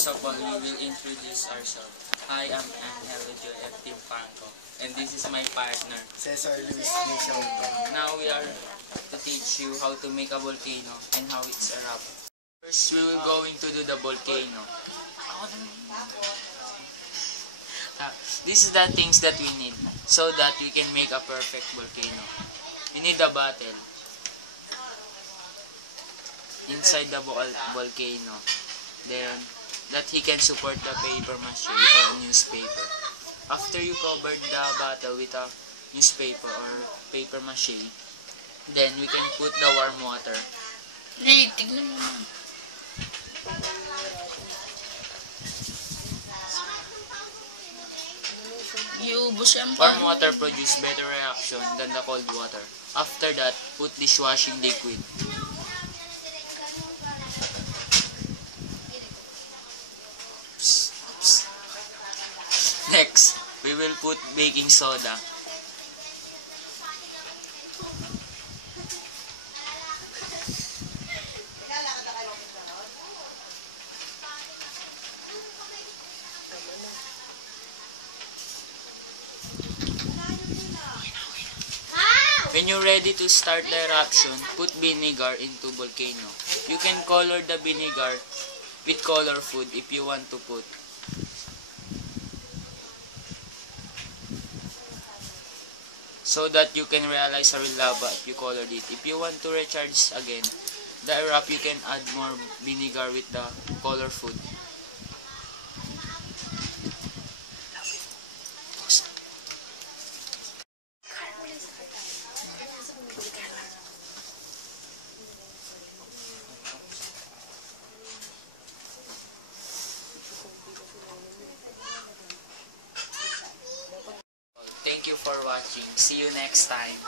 First of all, we will introduce ourselves. Hi, I'm Angelo Joy F. Tim Franco, and this is my partner, Cesar Luis D. Soto. Now we are to teach you how to make a volcano and how it's erupt. First, we will going to do the volcano. These are the things that we need so that we can make a perfect volcano. You need a bottle inside the volcano, then that he can support the paper mache or newspaper. After you covered the bottle with a newspaper or paper mache, then we can put the warm water. Tignan mo naman. Iubos yan pa. Warm water produce better reaction than the cold water. After that, put dishwashing liquid. Next, we will put baking soda. When you're ready to start the eruption, put vinegar into volcano. You can color the vinegar with color food if you want to put. So that you can realize a real lava if you colored it. If you want to recharge again, the erupt, you can add more vinegar with the color food. Thank you for watching. See you next time.